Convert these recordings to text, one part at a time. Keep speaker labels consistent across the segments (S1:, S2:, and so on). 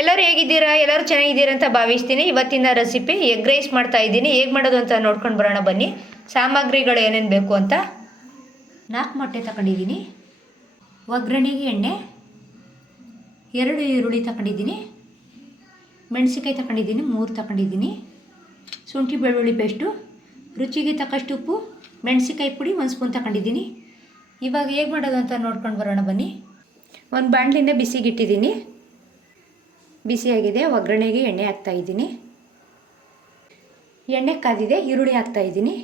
S1: ಎಲ್ಲರೂ ಹೇಗಿದ್ದೀರಾ? ಎಲ್ಲರೂ ಚೆನ್ನಾಗಿದ್ದೀರಾ ಅಂತ ಭಾವಿಸ್ತೀನಿ. ಇವತ್ತಿನ ರೆಸಿಪಿ ಎಗ್ ರೈಸ್ ಮಾಡ್ತಾ ಇದ್ದೀನಿ. ಹೇಗೆ ಮಾಡೋದು ಅಂತ ನೋಡ್ಕೊಂಡು ಬರೋಣ ಬನ್ನಿ. ಸಾಮಗ್ರಿಗಳು ಏನೇನು ಬೇಕು ಅಂತ ನಾಲ್ಕು ಮೊಟ್ಟೆ ತಗೊಂಡಿದ್ದೀನಿ. ಒಗ್ಗರಣೆಗೆ ಎಣ್ಣೆ, ಎರಡು ಈರುಳ್ಳಿ ತಗೊಂಡಿದ್ದೀನಿ. ಮೆಣಸಿನ್ಕಾಯಿ ತಗೊಂಡಿದ್ದೀನಿ, ಮೂರು ತಗೊಂಡಿದ್ದೀನಿ. ಶುಂಠಿ ಬೆಳ್ಳುಳ್ಳಿ ಪೇಸ್ಟು, ರುಚಿಗೆ ತಕ್ಕಷ್ಟು ಉಪ್ಪು, ಮೆಣಸಿನ್ಕಾಯಿ ಪುಡಿ, ಒಂದು ಸ್ಪೂನ್ ತಗೊಂಡಿದ್ದೀನಿ. ಇವಾಗ ಹೇಗೆ ಮಾಡೋದು ಅಂತ ನೋಡ್ಕೊಂಡು ಬರೋಣ ಬನ್ನಿ. ಒಂದು ಬಾಣಲಿಂದ ಬಿಸಿಗಿಟ್ಟಿದ್ದೀನಿ. ಬಿಸಿಯಾಗಿದೆ ಒಗ್ಗರಣೆಗೆ ಎಣ್ಣೆ ಹಾಕ್ತಾ ಇದ್ದೀನಿ. ಎಣ್ಣೆ ಕಾದಿದೆ, ಈರುಳ್ಳಿ ಹಾಕ್ತಾ ಇದ್ದೀನಿ.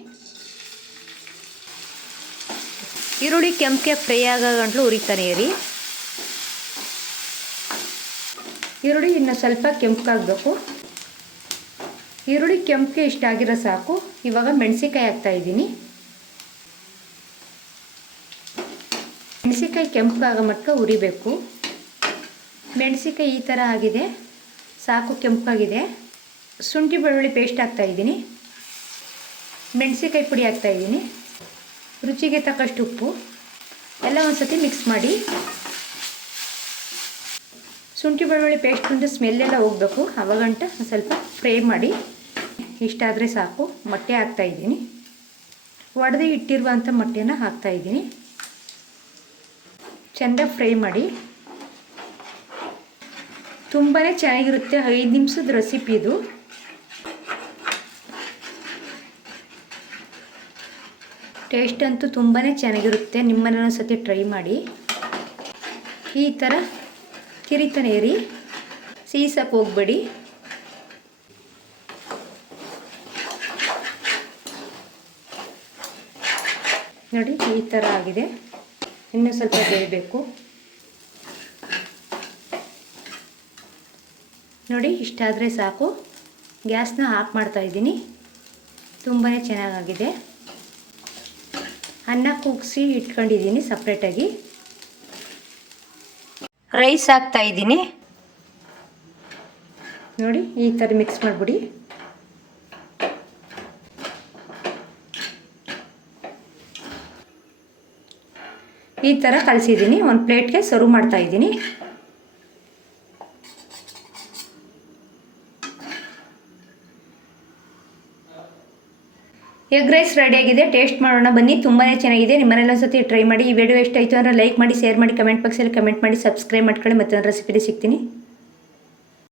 S1: ಈರುಳ್ಳಿ ಕೆಂಪಿಗೆ ಫ್ರೈ ಆಗೋ ಗಂಟಲು ಉರಿತಾನೆ ಇರಿ. ಈರುಳ್ಳಿ ಇನ್ನು ಸ್ವಲ್ಪ ಕೆಂಪಾಗಬೇಕು ಈರುಳ್ಳಿ ಕೆಂಪಿಗೆ ಇಷ್ಟ ಆಗಿರೋ ಸಾಕು. ಇವಾಗ ಮೆಣಸಿಕಾಯಿ ಹಾಕ್ತಾ ಇದ್ದೀನಿ. ಮೆಣಸಿನ್ಕಾಯಿ ಕೆಂಪಾಗ ಮಟ್ಟ ಉರಿಬೇಕು. ಮೆಣಸಿನ್ಕಾಯಿ ಈ ಥರ ಆಗಿದೆ. ಸಾಕು, ಕೆಂಪಾಗಿದೆ. ಶುಂಠಿ ಬೆಳ್ಳುಳ್ಳಿ ಪೇಸ್ಟ್ ಹಾಕ್ತಾಯಿದ್ದೀನಿ ಮೆಣಸಿನ್ಕಾಯಿ ಪುಡಿ ಹಾಕ್ತಾಯಿದ್ದೀನಿ ರುಚಿಗೆ ತಕ್ಕಷ್ಟು ಉಪ್ಪು. ಎಲ್ಲ ಒಂದು ಸತಿ ಮಿಕ್ಸ್ ಮಾಡಿ. ಶುಂಠಿ ಬೆಳ್ಳುಳ್ಳಿ ಪೇಸ್ಟ್ ಒಂದು ಸ್ಮೆಲ್ಲೆಲ್ಲ ಹೋಗಬೇಕು. ಅವಾಗಂಟ ಸ್ವಲ್ಪ ಫ್ರೈ ಮಾಡಿ. ಇಷ್ಟಾದರೆ ಸಾಕು. ಮೊಟ್ಟೆ ಹಾಕ್ತಾಯಿದ್ದೀನಿ ಒಡೆದು ಇಟ್ಟಿರುವಂಥ ಮೊಟ್ಟೆನ ಹಾಕ್ತಾಯಿದ್ದೀನಿ ಚೆಂದ ಫ್ರೈ ಮಾಡಿ. ತುಂಬಾ ಚೆನ್ನಾಗಿರುತ್ತೆ. ಐದು ನಿಮಿಷದ ರೆಸಿಪಿ ಇದು. ಟೇಸ್ಟ್ ಅಂತೂ ತುಂಬಾ ಚೆನ್ನಾಗಿರುತ್ತೆ. ನಿಮ್ಮನ್ನ ಸತಿ ಟ್ರೈ ಮಾಡಿ. ಈ ಥರ ಕಿರಿತನೇರಿ ಸೀಸಕ್ಕೆ ಹೋಗ್ಬೇಡಿ. ನೋಡಿ ಈ ಥರ ಆಗಿದೆ. ಇನ್ನೂ ಸ್ವಲ್ಪ ಬೇಯಬೇಕು. ನೋಡಿ, ಇಷ್ಟಾದರೆ ಸಾಕು. ಗ್ಯಾಸ್ನ ಆಫ್ ಮಾಡ್ತಾ ಇದ್ದೀನಿ. ತುಂಬಾ ಚೆನ್ನಾಗಾಗಿದೆ. ಅನ್ನ ಕೂಗಿಸಿ ಇಟ್ಕೊಂಡಿದ್ದೀನಿ ಸಪ್ರೇಟಾಗಿ. ರೈಸ್ ಹಾಕ್ತಾಯಿದ್ದೀನಿ ನೋಡಿ, ಈ ಥರ ಮಿಕ್ಸ್ ಮಾಡಿಬಿಡಿ. ಈ ಥರ ಕಲಿಸಿದ್ದೀನಿ. ಒಂದು ಪ್ಲೇಟ್ಗೆ ಸರ್ವ್ ಮಾಡ್ತಾ ಎಗ್ ರೈಸ್ ರೆಡಿಯಾಗಿದೆ ಟೇಸ್ಟ್ ಮಾಡೋಣ. ಬನ್ನಿ. ತುಂಬಾ ಚೆನ್ನಾಗಿದೆ. ನಿಮ್ಮನೆಲ್ಲ ಸತಿ ಟ್ರೈ ಮಾಡಿ. ಈ ವಿಡಿಯೋ ಎಷ್ಟಾಯಿತು ಅಂದರೆ ಲೈಕ್ ಮಾಡಿ ಶೇರ್ ಮಾಡಿ ಕಮೆಂಟ್ ಬಾಕ್ಸಲ್ಲಿ ಕಮೆಂಟ್ ಮಾಡಿ ಸಬ್ಸ್ಕ್ರೈಬ್ ಮಾಡ್ಕೊಳ್ಳಿ. ಮತ್ತೊಂದು ರೆಸಿಪಿಲಿ ಸಿಗ್ತೀನಿ.